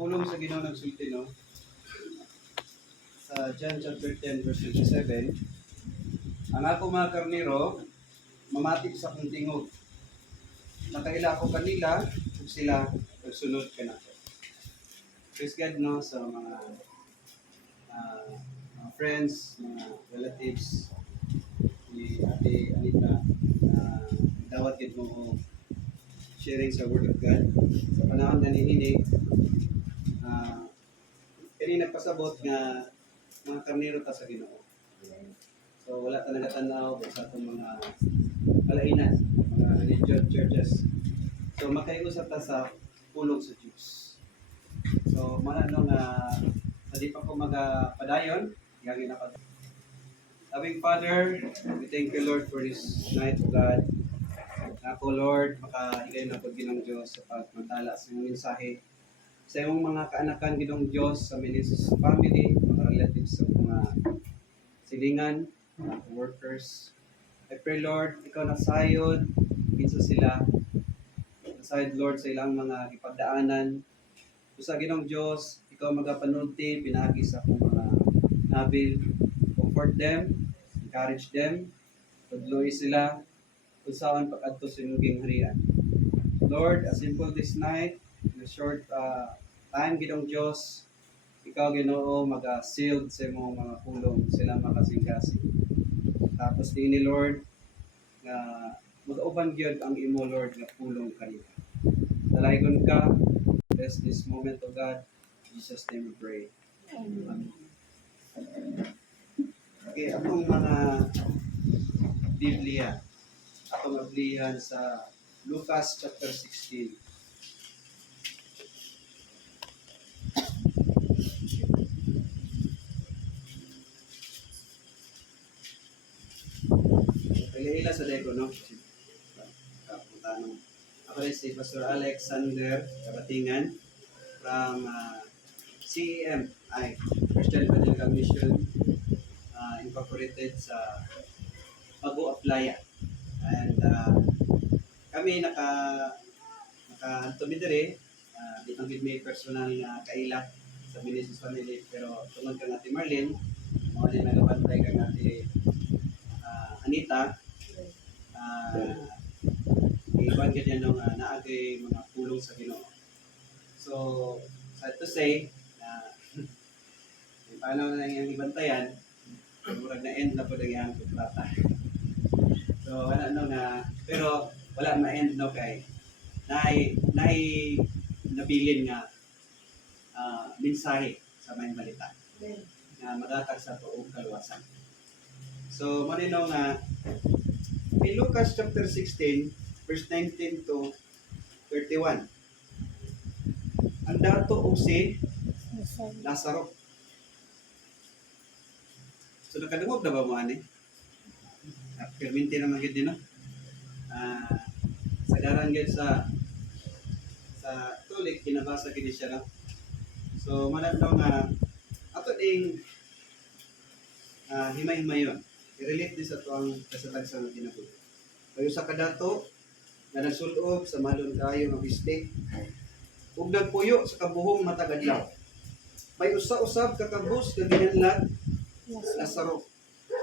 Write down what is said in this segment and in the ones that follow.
pulong sa Ginoo nagsulti no sa John chapter 10 verse 27, ang ako mga karnero mamatik sa akong tingog. Nakaila ako kanila ug sila nagsunod kanako. Praise God no sa mga friends, mga relatives ni Ate Anita na dawat gid mo og sharing sa Word of God. Sa panahon na nihinig, kani nagpasabot nga mga karnero ta sa Ginoo. So wala ta nagatanaw sa atong mga kalainan, mga religion churches. So makaiusap ta sa pulong sa Diyos. So manano nga di pa ko magapadayon, gagawin na pa. Loving Father, we thank you Lord for this night of God. Ako Lord, makaigay na pag Ginong Diyos sa pagmantala sa iyong mensahe sa iyong mga kaanakan Ginong Diyos, sa Meneses family, mga relatives sa mga silingan, mga workers. I pray Lord, ikaw nasayod, kinsa sila, nasayod Lord sa ilang mga ipagdaanan. Sa Ginong Diyos, ikaw magapanulti, pinagi sa akong mga nabil, comfort them, encourage them, tudloy sila, kung saan pag-adto sa inyong harian. Lord, as simple this night, in a short time, Ginong Diyos, ikaw Ginoo mag-sealed sa imong mga pulong sila makasingkasing. Tapos din ni Lord, na mag-uban gyud ang imo Lord nga pulong kanila. Dalaygon ka, bless this moment of God. In Jesus' name we pray. Amen. Okay, atong mga Biblia. Atong ablihan sa Lucas chapter 16. Pagkaila sa deko, no? Ako rin si Pastor Alexander Kabatingan from CEM, Christian Evangelical Mission Incorporated sa Bago Aplaya. And kami naka-tumidere, di ang may personal na kaila sa Meneses family, pero tungod ka natin Marlene, mga din nagabantay ka natin Anita, iwan ka dyan ng naagay mga pulong sa Ginoo. So, sad to say, paano na yung ibantayan, murag na end na po na yung kontrata. So, pero wala ma-end no kay nabilin nga mensahe sa may balita na madatag sa tuong kaluwasan. So, manino nga in Lucas chapter 16 verse 19 to 31. Ang dato o si Lazaro. So, nakadungog na ba mo ani? Perminti naman yun din, no? Sa daran yun sa tulik, kinabasa gini siya, no? So, manatong ato ding himay-himay yun. I-relate din sa ito ang kasatag sa kinabuhi. Kayo sa kadato, na nagsulob sa malon kayo ng bistik, ug nagpuyo sa kabuhong matagadlaw. May usa-usab kakabus na ginanlag Lazaro.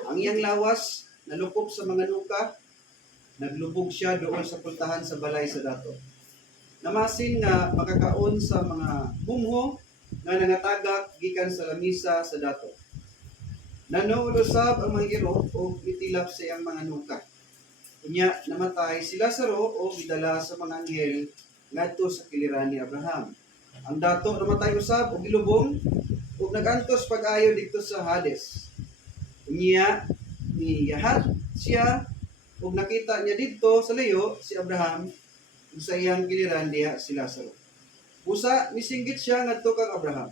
Ang iyang lawas nalupok sa mga nuka, naglubog siya doon sa pultahan sa balay sa dato. Namasin nga makakaon sa mga bumho nga nangatagak gikan sa lamisa sa dato. Nanuulusab ang mga iro o itilap sa iyang mga nuka. Unya namatay si Lazaro o gidala sa mga anghel ngadto sa kiliran ni Abraham. Ang dato namatay usab og gilubong ug nagantos pag-ayo didto sa Hades. Unya niyahat siya ug nakita niya didto sa layo si Abraham ug sa iyang giliran diha si Lazaro. Busa misinggit siya ngadto kang Abraham.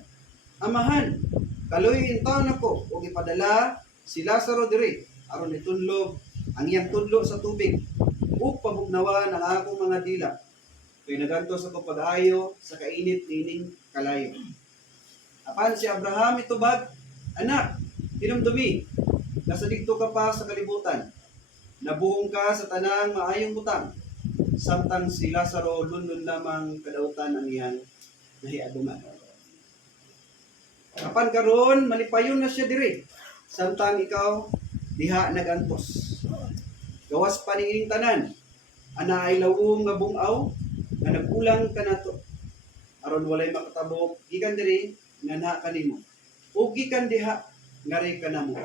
Amahan, kaluy intaw nako ug ipadala si Lazaro diri aron itunlog ang iyang tudlo sa tubig ug pabugnawan ang akong mga dila. Kay nagantos ako pag-ayo sa kainit nining kalayo. Apan si Abraham itubag, anak, hinumdumi, nasa dito ka pa sa kalibutan. Nabuhong ka sa tanang maayong butang. Samtang si Lazaro lundon lamang kadautan ang iyang nahiaduman. Apan karon malipayon na siya diri. Samtang ikaw diha nagantos. Gawas pa ning tanan. Ana ay lawom nga bungaw nga nagkulang kanato. Aron walay makatabok gikan diri nga naa kanimo. Ug gikan diha ngari kanamo.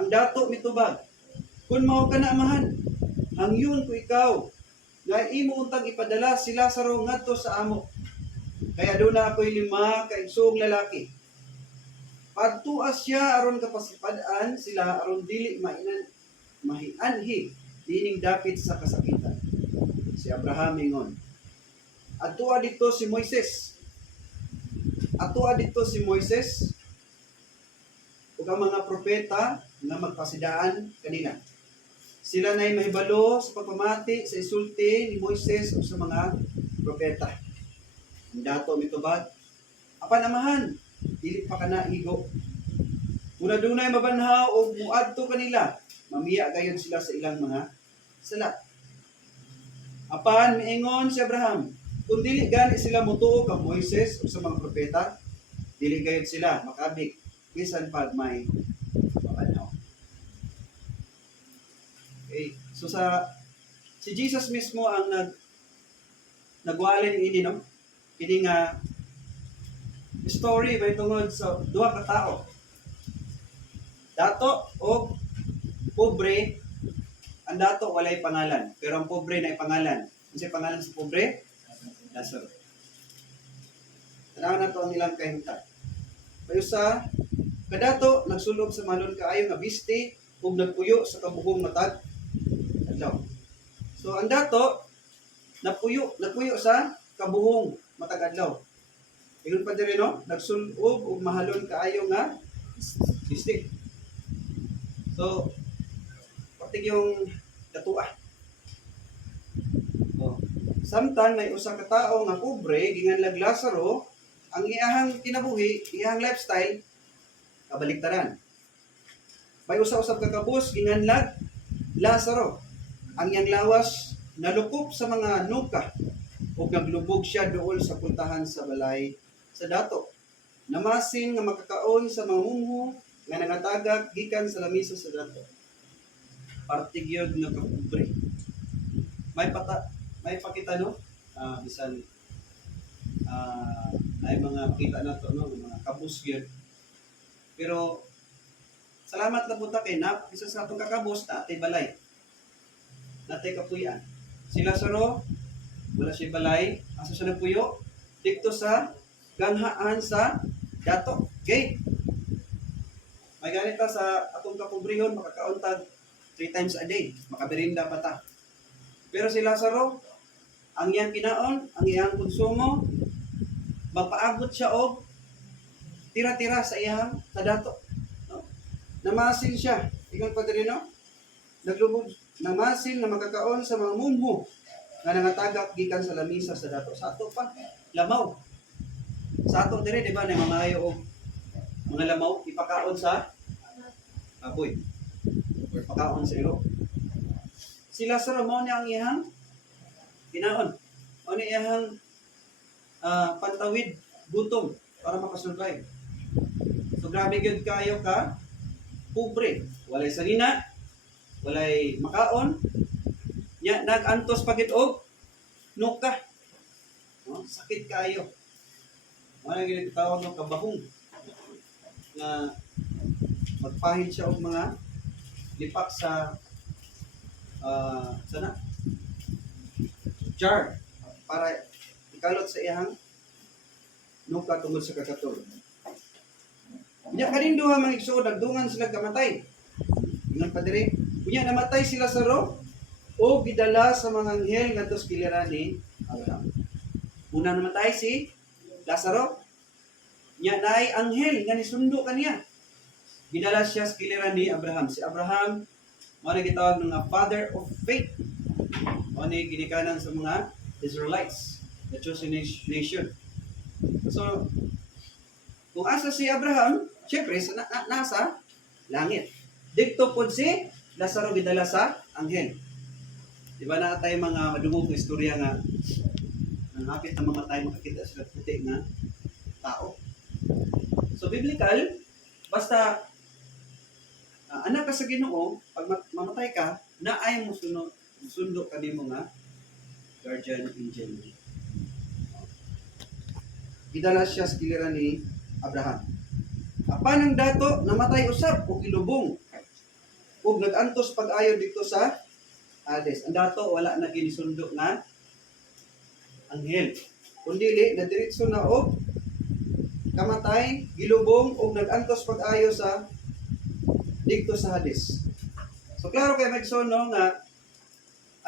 Ang dato mitubag. Kun mao kana amahan, hangyon ko ikaw nga imo untang ipadala si Lazaro ngadto sa amo. Kaya doon na ako'y 5 kaigsoong lalaki. Padtuas siya aron kapasipadaan sila aron dili mahianhi dining dapit sa kasakitan. Si Abraham ingon, adtua dito si Moises. Adtua dito si Moises ug ang mga propeta nga magpasidaan kanina. Sila na'y mahibalo sa pagpamati sa isulti ni Moises o sa mga propeta. Ang dato mitubag, apan amahan, dili pa kana igo. Muna dunay mabanhaw o muadto kanila, mamiya gayon sila sa ilang mga sala. Apan miingon si Abraham, kung dili gani sila mutuo kang Moises o sa mga propeta, dili gayon sila makabig bisan pag may mabanhaw. Okay. So si Jesus mismo ang nagwalin ini no. Kini nga story may tungod sa duha ka tao. Dato o pobre. Ang dato walay pangalan, pero ang pobre na pangalan. Unsay pangalan sa pobre? Lazaro. Tanaw na to ang ilang kahimtang. Payo sa kadato nagsulog sa malon kaayo nga biste ug nagpuyo sa kabuhong matag adlaw. So ang dato nagpuyo sa kabuhong matag adlaw. Ingon pa diri no, nagsulog ug mahalon kaayo nga biste. So patig yung datua. Oh. Samtang may usa ka tawo nga pobre ginganlag Lazaro, ang iyahang kinabuhi, iyahang lifestyle kabaliktaran. May usa-usab ka kabus ginganlag Lazaro. Ang iyang lawas nalukop sa mga nuka ug naglubog siya duol sa puntahan sa balay sa dato. Namasin nga makakaon sa mga mumho nga nangatagak gikan sa lamisa sa dato. Partigyod nga kapobre. May pakita no? Bisan ay mga pakita na to no, mga kabus gyud. Pero salamat na punta kay na isa sa atong kakabus na atay balay. Natay kapuyan. Si Lazaro wala siya balay, asa siya nagpuyo dikto sa ganghaan sa dato gate. May ganita sa atong kapobrehon makakauntag 3 times a day, makaberinda pa ta. Pero si Lazaro, ang iyang kinaon, ang iyang konsumo, mapaabot siya og tira-tira sa iyang dato. No? Namasin siya. Ingon pa diri no? Naglubog, namasin na makakaon sa mga mumho nga nangatagak gikan sa lamisa sa dato. Sa ato pa, lamaw. Sa ato diri, di ba, na mga og mga lamaw, ipakaon sa apoy. Or pakaon sa ilo. Si Lazaro mo niya ang iyang kinaon. O niya iyang pantawid, gutom, para makasurvive. So grabe gyud kayo ka pobre, walay salina, walay makaon, nya nagantos pagit og nuka. No? Sakit kayo. Wala gyud tawag ng kabahong na magpahid siya og mga lipak sa sana jar para ikalot sa iyang nuka tungod sa kakatol. Nya kaning duha mga igsoon nagdungan sila kamatay. Ingon pa diri, unya namatay si Lazaro o gidala sa mga anghel ngadto sa giliran ni Abraham. Una namatay si Lazaro. Nya naay anghel nga nisundo kaniya. Gidala siya sa giliran ni Abraham. Si Abraham mao na gitawag nga father of faith. Mao ni ginikanan sa mga Israelites, the chosen nation. So kung asa si Abraham, syempre nasa langit. Dikto pod si Lazaro gidala sa anghel. Di ba na tayo mga madungog na istorya nga nang hapit na mamatay makakita sila puti nga tao. So biblical, basta anak ka sa Ginoo, pag mamatay ka, naay mo sundo ka nimo nga guardian angel. Gidala siya sa giliran ni Abraham. Apan ang dato namatay usab og ilubong ug nagantos pag-ayo dito sa Hades. Ang dato wala na ginisundo nga anghel. Kundi nadiretso na og kamatay, gilubong ug nagantos pag-ayo sa dito sa Hades. So klaro kay magsono nga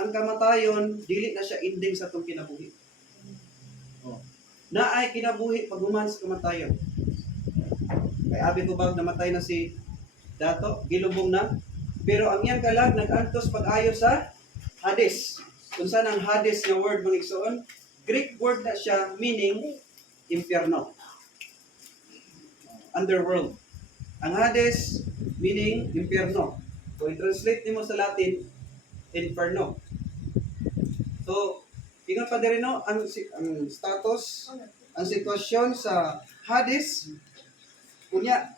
ang kamatayon dili na siya ending sa atong kinabuhi. Oh. Naay kinabuhi pag human sa kamatayon. Kay abi ko bag namatay na si dato, gilubong na. Pero ang iyang kalag nagantos pag-ayo sa Hades. Kung saan ang Hades nga word mga igsoon, Greek word na siya meaning impyerno. Underworld. Ang Hades meaning impyerno. So i-translate nimo sa Latin inferno. So ingon pa diri no ang status, ang sitwasyon sa Hades unya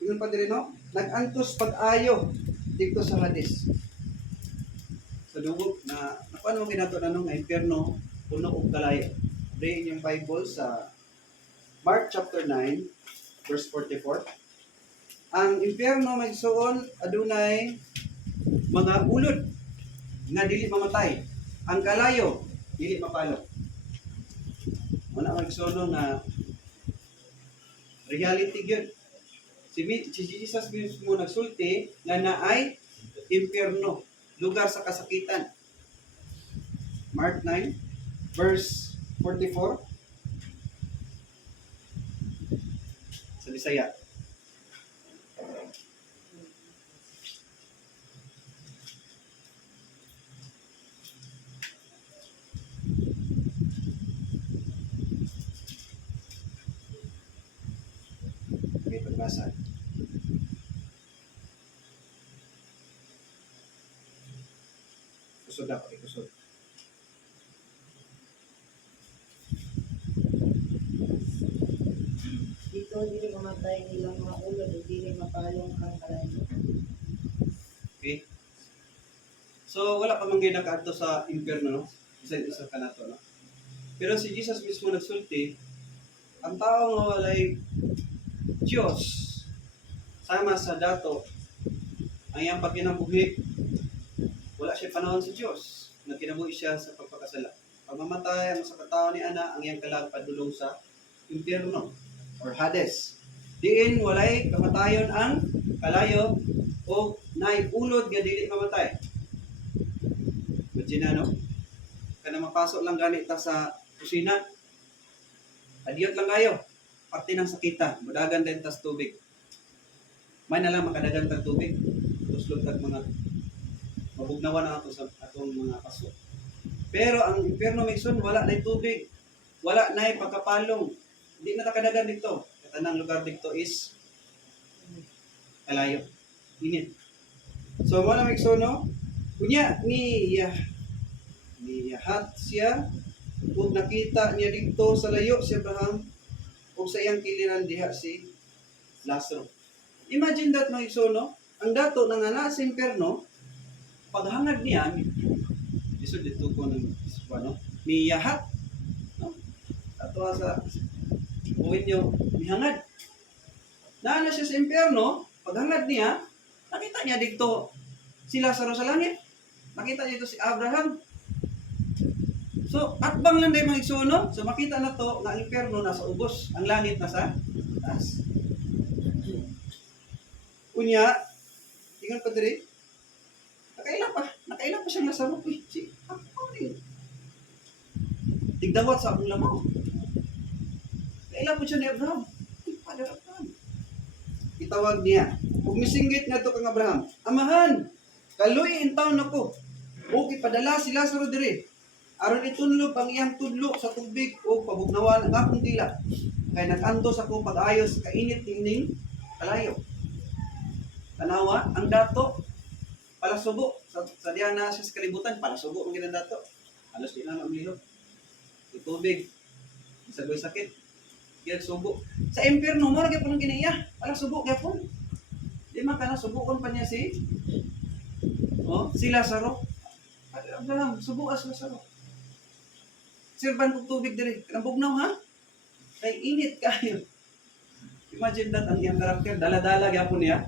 ingon pa diri no nagantos pag-ayo dito sa Hades. So dugog na paano mo kinato nanong nga impyerno puno og kalayo. Read yung Bible sa Mark chapter 9 verse 44. Ang impyerno magsuon adunay mga ulod nga dili mamatay. Ang kalayo dili mapalo. Wala magsuon nga reality gyud. Si Jesus mismo nagsulti nga naay impyerno, lugar sa kasakitan. Mark 9 verse 44 sa Bisaya. Okay, pagbasa. Kusod ako, kusod. Dito dili mamatay nilang mga ulod ug dili mapalong ang kalayo. Okay? So, wala pa man gyud nakaadto sa impyerno, no? Isa ka nato, no? Pero si Jesus mismo nagsulti, ang tao nga walay Diyos sama sa dato, ang iyang pagkinabuhi, wala siya panahon sa Diyos. Nagkinabuhi siya sa pagpakasala. Pag mamatay ang sa katao ni Ana, ang iyang kalag padulong sa impyerno or Hades. Diin walay kamatayon ang kalayo o naipulod nga dili mamatay. Imagine no? Kana mapasok lang ganit ta sa kusina. Adiyot lang kayo. Parte ng sakita, madagan din tas tubig. May na lang makadagan tag tubig. Tuslog tag mga mabugnawan na ato sa atong mga paso. Pero ang impyerno Mason, wala na tubig. Wala na pagkapalong. Hindi na takadagan dito. Katanang lugar dito is kalayo. Init. So wala Mason, no? Kunya niyahat siya ug nakita niya dito sa layo si Abraham ug sa iyang kiliran diha si Lazaro. Imagine that mga igsoon, ang dato ng ana sa impyerno, paghangad niya, iso dito ko ng ano, miyahat, no? Ato sa buhin niyo, mihangad. Naana siya sa impyerno, paghangad niya, nakita niya dito si Lazaro sa langit. Nakita niya dito si Abraham. So, atbang lang dahil mga igsoon, no? So, makita na to na impyerno nasa ubos, ang langit nasa taas. Unya, tingnan pa diri. Nakailan pa siya nasa roof. Si, ano yun? Tigdawat sa akong lamaw. Kailan po siya ni Abraham? Father Abraham. Itawag niya. Kung misinggit nga ito kang Abraham, Amahan, kaluyin taon ako. O ipadala si Lazaro diri. Aron itunlog ang iyang tudlo sa tubig o pabugnawan ang akong dila. Kaya nag-antos ako pag-ayos sa kainit ning kalayo. Tanawa, ang dato, palasubo. Sa diyan na siya sa kalibutan, palasubo ang ginang dato. Halos di na mamilog. Yung tubig, isagoy sakit. subo. Sa impyerno mo ra gyapon ang ginaiya. Wala subo gyapon. Di man kana subukon pa niya si Lazaro. Abraham, subo as Lazaro. Sirban og tubig diri. Kanang bugnaw ha? Kay init kayo. Imagine that ang iyang karakter, dala-dala gyapon niya.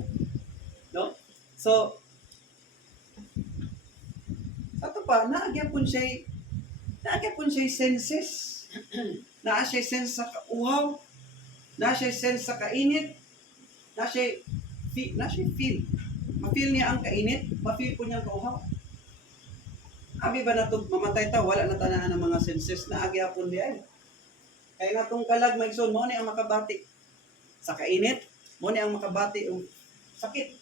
No? So, ato pa, naagyan siya senses. Naa siya sense sa kauhaw. Naa siya sense sa kainit. Naa siya feel. Ma-feel niya ang kainit. Ma-feel po niya ang kauhaw. Abi ba na ito, mamatay ta, wala na tanaan ng mga senses na agyapon diyan. Kaya nga itong kalag maigsoon, mo ni ang makabati. Sa kainit, mo ni ang makabati. Sakit.